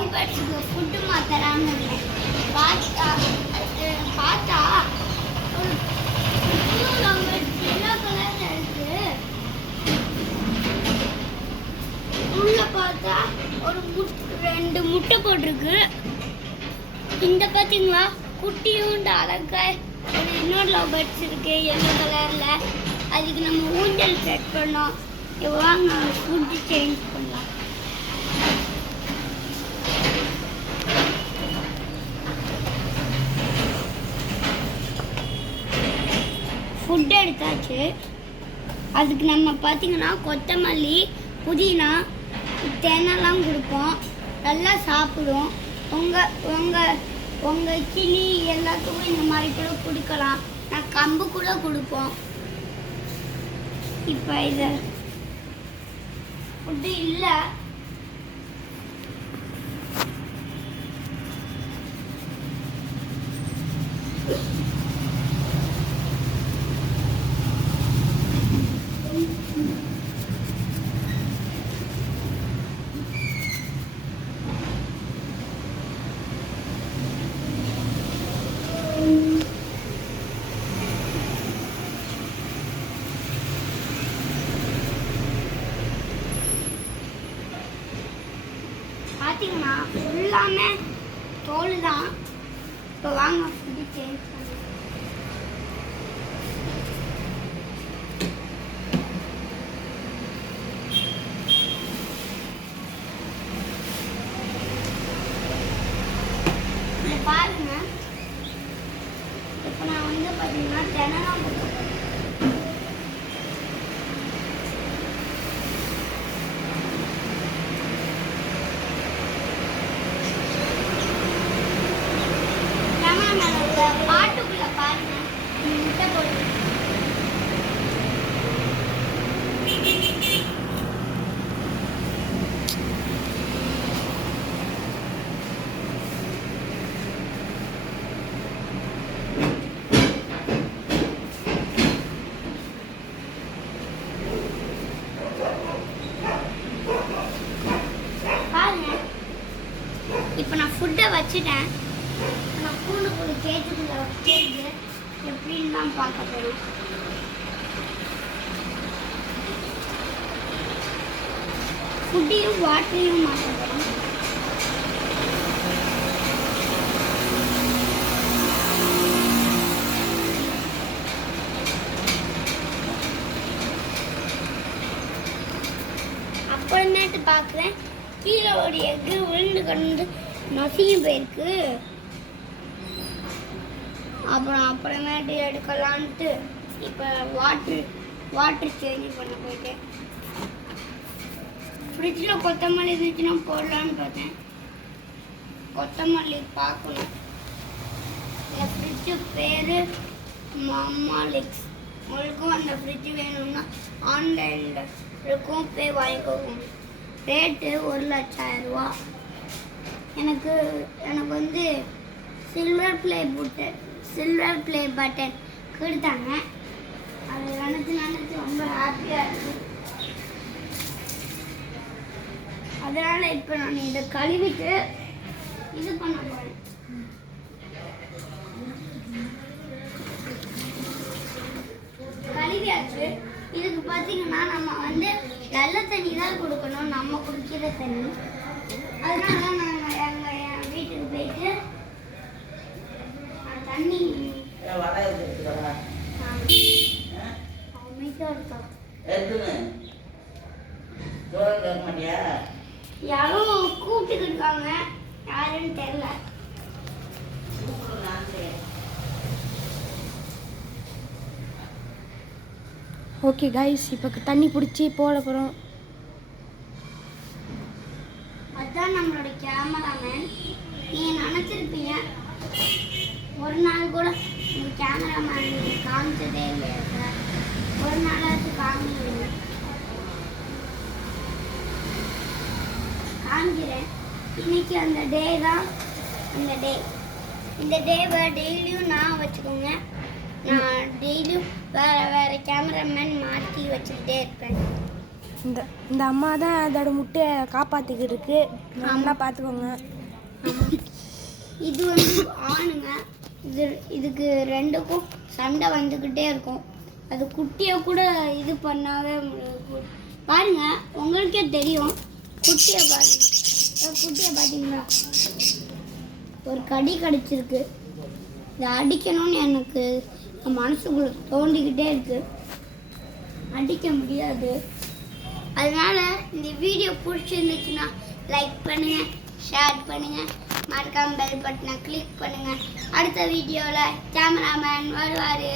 Love பேர்ட்ஸுக்கு food மாத்தலான்னு பார்த்தா ஒரு புது லவ் பேர்ட்ஸ் எல்லோ கலர்ல இருக்கு. உள்ள பார்த்தா ஒரு 2 முட்டை போட்டிருக்கு. இந்த பார்த்தீங்களா குட்டியும் அழகா ஒரு இன்னொரு லவ் பேர்ட்ஸ் இருக்கு எல்லோ கலர்ல. அதுக்கு நம்ம ஊஞ்சல் செட் பண்ணோம். வாங்க ஃபுட்டு சேஞ்ச் பண்ணலாம். ஃபுட் எடுத்தாச்சு. அதுக்கு நம்ம பார்த்தீங்கன்னா கொத்தமல்லி புதினா தேனெல்லாம் கொடுப்போம். நல்லா சாப்பிடும். உங்கள் கிளி எல்லாத்துக்கும் இந்த மாதிரி கூட கொடுக்கலாம். நான் கம்பு கூட கொடுப்போம். இப்போ இது ஃபுட்டு இல்லை. பார்த்தீங்கன்னா ஃபுல்லாமே தோல் தான். இப்போ வாங்க ஃபுட்டு சேஞ்ச் பண்ணலாம். பாருங்க இப்போ நான் வந்து பார்த்தீங்கன்னா தினலாம் போட்டுருக்கேன். பாட்டுக்குள்ள பாருங்க முட்டை போட்டு பாருங்க. இப்போ நான் ஃபுட்டை வச்சுட்டேன். நான் கூண்டுக்குள்ள கேட்டுக்குள்ள வச்சுட்டு எப்படின்னு தான் பார்க்க போகிறோம். ஃபுட்டையும் வாட்டரையும் மாற்ற போகிறோம். அப்புறமேட்டு பார்க்குறேன் கீழே ஒரு எக்கு விழுந்து கொண்டு நொசியும் போயிருக்கு. அப்புறமேட்டு எடுக்கலான்ட்டு இப்போ வாட்டர் சேஞ்ச் பண்ண போயிட்டேன். ஃப்ரிட்ஜில் கொத்தமல்லி இருந்துச்சுன்னா போடலான்னு பார்த்தேன். கொத்தமல்லி பார்க்கணும். இந்த ஃப்ரிட்ஜு பேர் மம்மாலிக்ஸ். உங்களுக்கும் அந்த ஃப்ரிட்ஜு வேணும்னா ஆன்லைனில் இருக்கும், போய் வாங்கிக்கோங்க. ரேட்டு 1,00,000 ரூபா. எனக்கு வந்து சில்வர் ப்ளே பட்டன் கொடுத்தாங்க. அது நினச்சி ரொம்ப ஹாப்பியாக இருக்குது. அதனால் இப்போ நான் இதை கழுவிட்டு இது பண்ண போகிறேன். கழுவியாச்சு. இதுக்கு பார்த்தீங்கன்னா நம்ம வந்து நல்ல தண்ணி தான் கொடுக்கணும், நம்ம குடிக்கிற தண்ணி. அதனால நாங்கள் என் வீட்டுக்கு போயிட்டு தண்ணி யாரும் கூப்பிட்டு இருக்காங்க, யாருன்னு தெரியல. ஓகே கைஸ், இப்போ தண்ணி பிடிச்சி போட போகிறோம். அதுதான் நம்மளோட கேமராமேன். நீங்கள் நினச்சிருப்பீங்க ஒரு நாள் கூட உங்கள் கேமராமேன் காமிச்சதே இல்லை சார். ஒரு நாளாச்சும் காமிக்கிறேன். இன்னைக்கு அந்த டே தான். இந்த டேவை டெய்லியும் நான் வச்சுக்கோங்க. நான் டெய்லியும் வேறு கேமராமேன் மாற்றி வச்சுக்கிட்டே இருப்பேன். இந்த இந்த அம்மா தான் அதோட முட்டையை காப்பாற்றிக்கிட்டு இருக்கு. நல்லா பார்த்துக்கோங்க. இது வந்து ஆணுங்க. இதுக்கு ரெண்டுக்கும் சண்டை வந்துக்கிட்டே இருக்கும். அது குட்டியை கூட இது பண்ணாவே பாருங்க, உங்களுக்கே தெரியும். குட்டியை பாருங்க, குட்டியை பார்த்தீங்களா, ஒரு கடி கடிச்சிருக்கு. இதை அடிக்கணும்னு எனக்கு மனசுக்குள்ள தோண்டிக்கிட்டே இருக்கு, அடிக்க முடியாது. அதனால இந்த வீடியோ பிடிச்சிருந்துச்சுன்னா லைக் பண்ணுங்க, ஷேர் பண்ணுங்க, மறக்காம பெல் பட்டனை கிளிக் பண்ணுங்க. அடுத்த வீடியோவில் கேமராமேன் வருவார்.